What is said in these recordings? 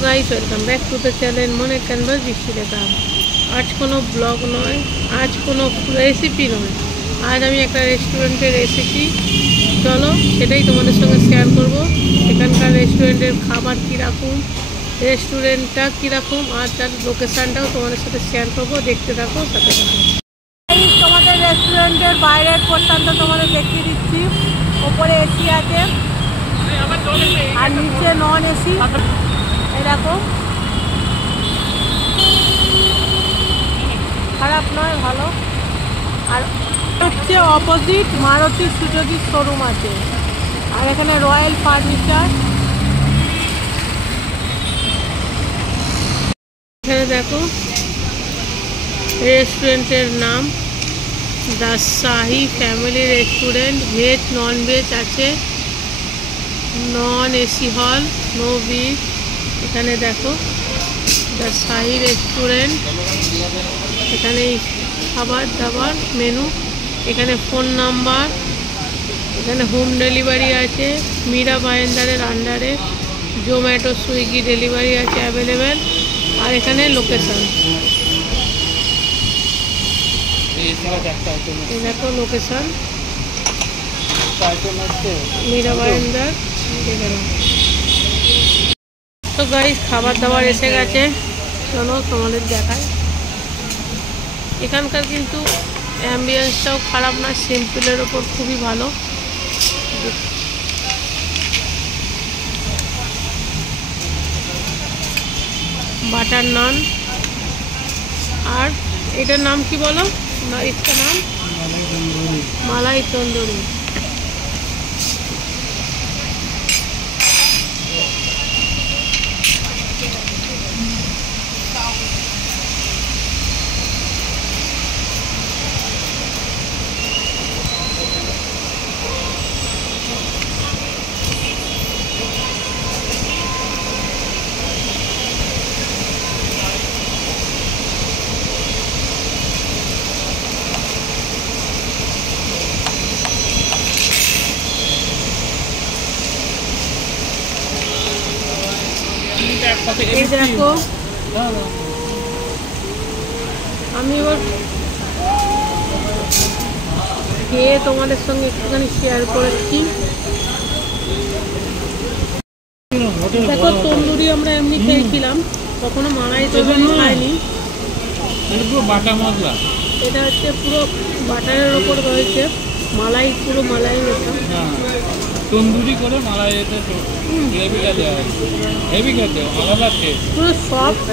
Guys welcome back to the channel मने canvas बृष्टि रेखा। आज कोनो ब्लग नय, आज कोनो रेसिपि नय, आज आमी एक रेस्टुरेंटेर रेसिपि चलो सेटाई तोमादेर संगे शेयर करब। एखानकार रेस्टुरेंटेर खाबार किरकम, रेस्टुरेंटटा किरकम और तार लोकेशनटाও তোমাদের সাথে শেয়ার করব। দেখতে থাকো, সাথে থাকো। তোমাদের রেস্টুরেন্টের বাইরের পোর্শনটা তোমাদের দেখিয়ে দিচ্ছি। উপরে এসি আছে আর নিচে নন এসি। এই দেখো, খারাপ নয়, ভালো। আর হচ্ছে অপোজিট মারুতি সুজুকি শোরুম আছে। আর এখানে রয়্যাল ফার্নিচার। এখানে দেখো রেস্টুরেন্টের নাম the Shahi family restaurant. Veg non veg আছে, নন এসি হল, নো বিচ। এখানে দেখো দ্য শাহি রেস্টুরেন্ট, এখানে খাবার দাবার মেনু, এখানে ফোন নাম্বার, এখানে হোম ডেলিভারি আছে। মীরা ভাইন্দারের আন্ডারে জোম্যাটো সুইগি ডেলিভারি আছে অ্যাভেলেবেল। আর এখানে লোকেশন, এই দেখো লোকেশন মীরা ভাইন্দার। তো গাইস খাবার দাবার এসে গেছে, চলো তোমাদের দেখাই। এখানকার কিন্তু অ্যাম্বিয়েন্সটাও খারাপ না, সিম্পলের ওপর খুবই ভালো। বাটার নান। আর এটার নাম কি বলো না? इसका नाम মালাই তন্দুরি। এই দেখো আমি এবার খেয়ে তোমাদের সঙ্গে একটুখানি শেয়ার করেছি। দেখো তন্দুরি আমরা এমনি খেয়েছিলাম, কখনো মালাই তন্দুরি খাইনি। এটা হচ্ছে পুরো বাটারের ওপর রয়েছে মালাই, পুরো মালাই মেশা তন্দুরি করে মালাই, এতে গ্রেভিটা দেওয়া হয়েছে। হেভি খেতে, আলাদা টেস্ট, পুরো সফট,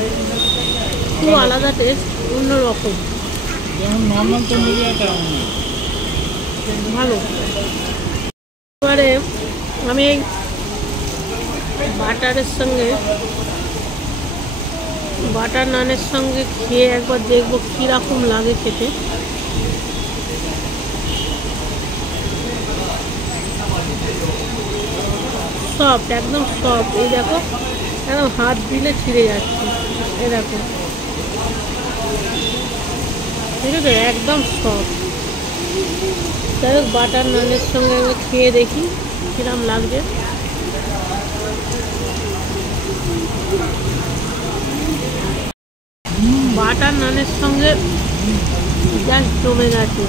খুব আলাদা টেস্ট, অন্যরকম। যেমন নর্মাল তন্দুরি আছে ভালো। এবারে আমি বাটারের সঙ্গে, বাটার নানের সঙ্গে খেয়ে একবার দেখবো কীরকম লাগে খেতে। সফট, একদম সফট। এই দেখো একদম হাত দিলে ছিঁড়ে যাচ্ছে। এই দেখো, ঠিক আছে, একদম সফট। যাই হোক বাটার নানের সঙ্গে আমি খেয়ে দেখি কিরম লাগছে। বাটার নানের সঙ্গে জাস্ট জমে গেছে।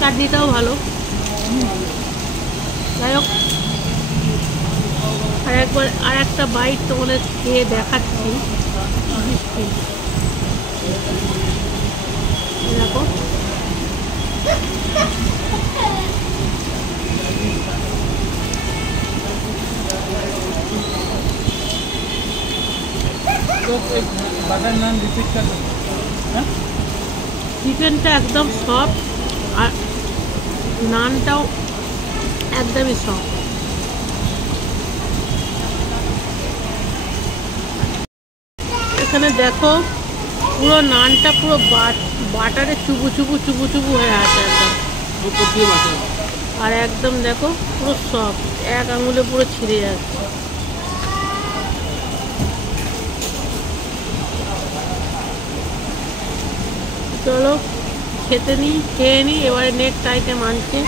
চাটনিটাও ভালো। যাই হোক আর একটা বাইট তোমাদের খেয়ে দেখাচ্ছি। দেখো বাটার নান রিপিট করো। চিকেনটা একদম সফট আর নানটাও একদমই সফট। এখানে দেখো পুরো নানটা পুরো বাটারে চুবু চুবু চুবু চুবু হয়ে আছে একদম, আর একদম দেখো পুরো সফট, এক আঙুলে পুরো ছিঁড়ে যাচ্ছে। চলো খেতে নিই, খেয়ে নিই। এবারে নেক্সট আইটেম আনছে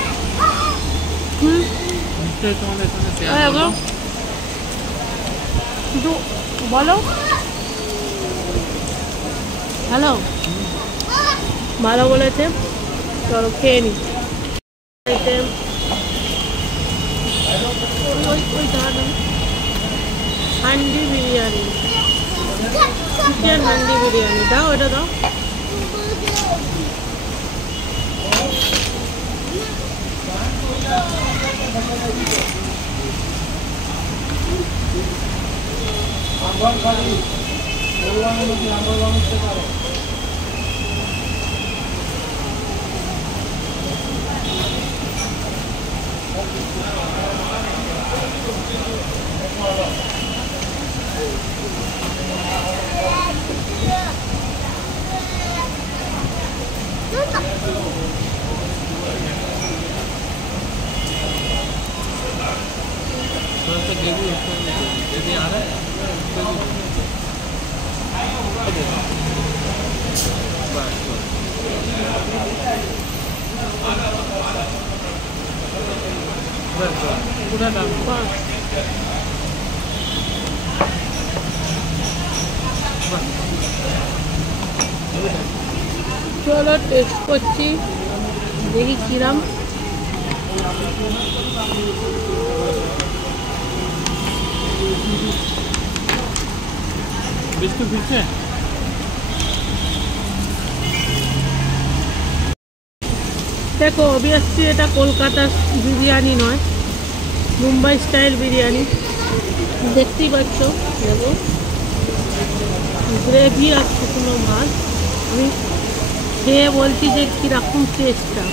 একটু তোমাদের সঙ্গে এই শেয়ার দেখো, করবো। একটু বলো। হ্যালো, ভালো বলেছে, চলো খেয়ে নি। ওই ধারণা হান্ডি বিরিয়ানি, চিকেন হান্ডি বিরিয়ানি দাও, এটা দাও। थोड़ा सा ग्रेवी उसको ग्रेवी आ रहा है बस बस पूरा डाल বাহ, চলো টেস্ট করছি, দেখি কিরাম। बिस्कुट फिर से দেখো অবভিয়াসলি এটা কলকাতার বিরিয়ানি নয়, মুম্বাই স্টাইল বিরিয়ানি। দেখতেই পাচ্ছ, দেখো গ্রেভি আর শুকনো মাছ। আমি খেয়ে বলছি যে কীরকম টেস্টটা।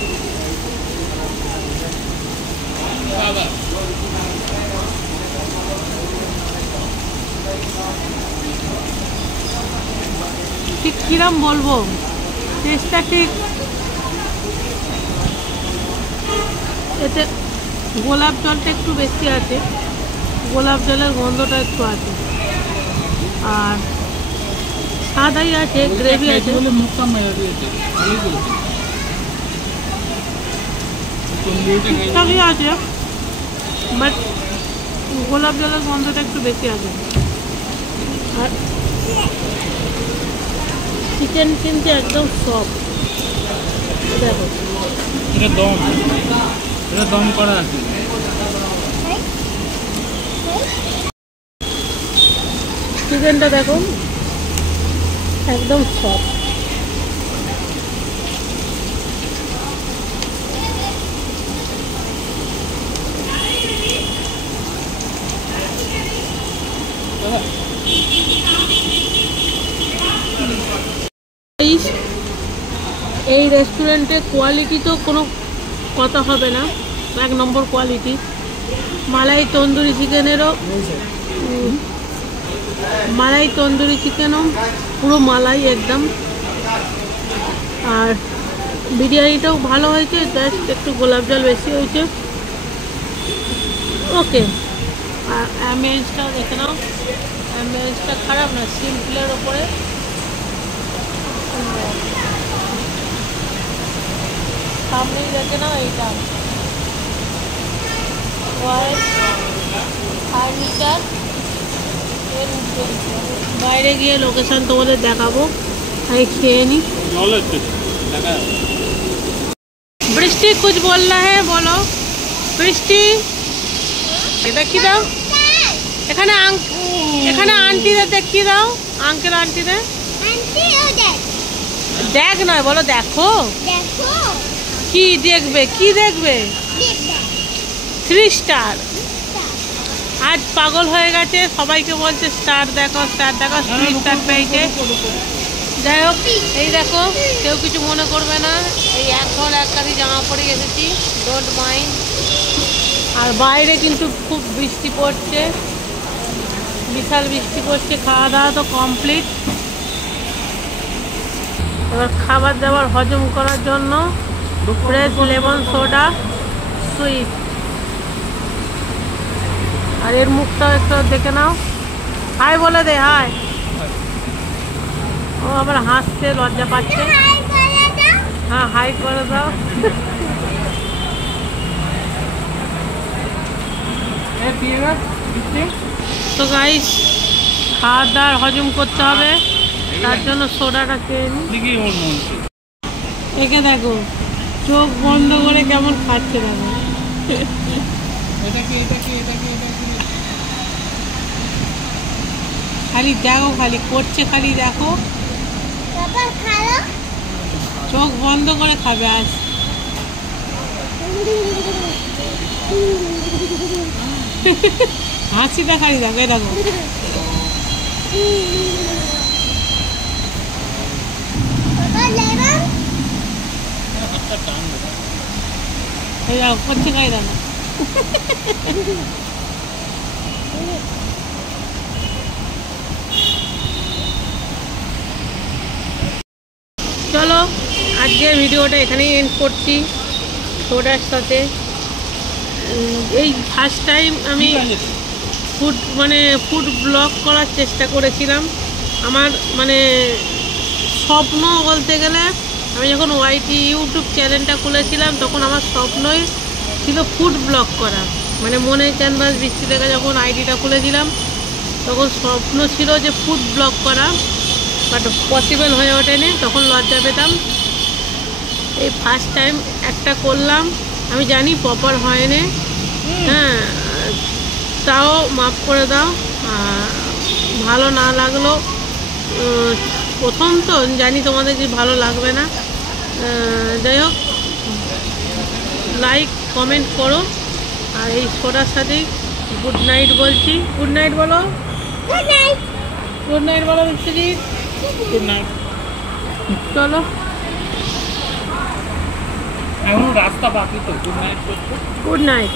ঠিক কিরম বলবো, টেস্টটা ঠিক এতে গোলাপ জলটা একটু বেশি আছে, গোলাপ জলের গন্ধটা একটু আছে, আর সাদাই আছে, গ্রেভি আছে। বলে মুখ কম মেরে দিয়েছে ভালোই বলছে তন্দুরিটা খেয়ে ঠিকঠাকই আছে, বাট গোলাপ জলের গন্ধটা একটু বেশি আছে। আর চিকেন কিন্তু একদম সফট, দেখো এটা দম করা আছে চিকেনটা দেখো একদম সফট। এই রেস্টুরেন্টের কোয়ালিটি তো কোনো কথা হবে না, 1 নম্বর কোয়ালিটি। মালাই তন্দুরি চিকেনেরও মালাই তন্দুরি চিকেনও পুরো মালাই একদম। আর বিরিয়ানিটাও ভালো হয়েছে, জাস্ট একটু গোলাপ জল বেশি হয়েছে। ওকে, আর অ্যাম্বিয়েন্সটা দেখে নাও, অ্যাম্বিয়েন্সটা খারাপ না, সিম্পলের ওপরে সামনেই দেখে নাও এইটা ফার্নিচার। বাইরে গিয়ে লোকেশন তোমাদের দেখাবো, আমি খেয়ে নি। বৃষ্টি कुछ बोलना है बोलो। বৃষ্টি এটা কি দাও, এখানে এখানে আন্টিদের দেখিয়ে দাও, আঙ্কেল আন্টিদের দেখ নয় বলো, দেখো কি দেখবে, কি দেখবে? 3 স্টার। আজ পাগল হয়ে গেছে, সবাইকে বলছে স্টার দেখো, স্টার দেখো, 3 স্টার পেয়েছে। যাই হোক, এই দেখো, কেউ কিছু মনে করবে না, এই এখন এক কাঁদি জামা পরে এসেছি, ডোন্ট মাইন্ড। আর বাইরে কিন্তু খুব বৃষ্টি পড়ছে, বিশাল বৃষ্টি পড়ছে। খাওয়া দাওয়া তো কমপ্লিট, এবার খাবার দাবার হজম করার জন্য ফ্রেশ লেমন সোডা সুইট। আর এর মুখটাও একটু দেখে নাও, হাই বলে দে, হাই। ও আবার হাসছে, লজ্জা পাচ্ছে। হ্যাঁ, হাই করে দাও। তো গাইস খাওয়ার দাওয়ার হজম করতে হবে, তার জন্য সোডাটা খেয়ে নিই। একে দেখো চোখ বন্ধ করে কেমন খাচ্ছে দেখো। খালি দেখো, খালি করছে, খালি দেখো, চোখ বন্ধ করে খাবে আজ। হাসিটা খালি দেখো, এই দেখো এই দেখো করছে, খাই দেখো। চলো আজকের ভিডিওটা এখানেই এন্ড করছি সোডার সাথে। এই ফার্স্ট টাইম আমি ফুড ব্লগ করার চেষ্টা করেছিলাম। আমার মানে স্বপ্ন বলতে গেলে, আমি যখন ওয়াইটি ইউটিউব চ্যানেলটা খুলেছিলাম তখন আমার স্বপ্নই ছিল ফুড ব্লগ করা। মানে মনে ক্যানভাস বৃষ্টি লেখা যখন আইডিটা খুলেছিলাম তখন স্বপ্ন ছিল যে ফুড ব্লগ করা, বাট পসিবল হয়ে ওঠেনি, তখন লজ্জা পেতাম। এই ফার্স্ট টাইম একটা করলাম, আমি জানি প্রপার হয়নি, হ্যাঁ, তাও মাফ করে দাও। ভালো না লাগলো, প্রথম তো জানি তোমাদের যে ভালো লাগবে না, যাই হোক লাইক কমেন্ট করো। আর এই সোডার সাথেই গুড নাইট বলছি। গুড নাইট বলো, গুড নাইট, গুড নাইট বলো বিশ্বজিৎ, গুড নাইট। চলো এখনো রাস্তা বাকি তো গুড নাইট করতে। Good night.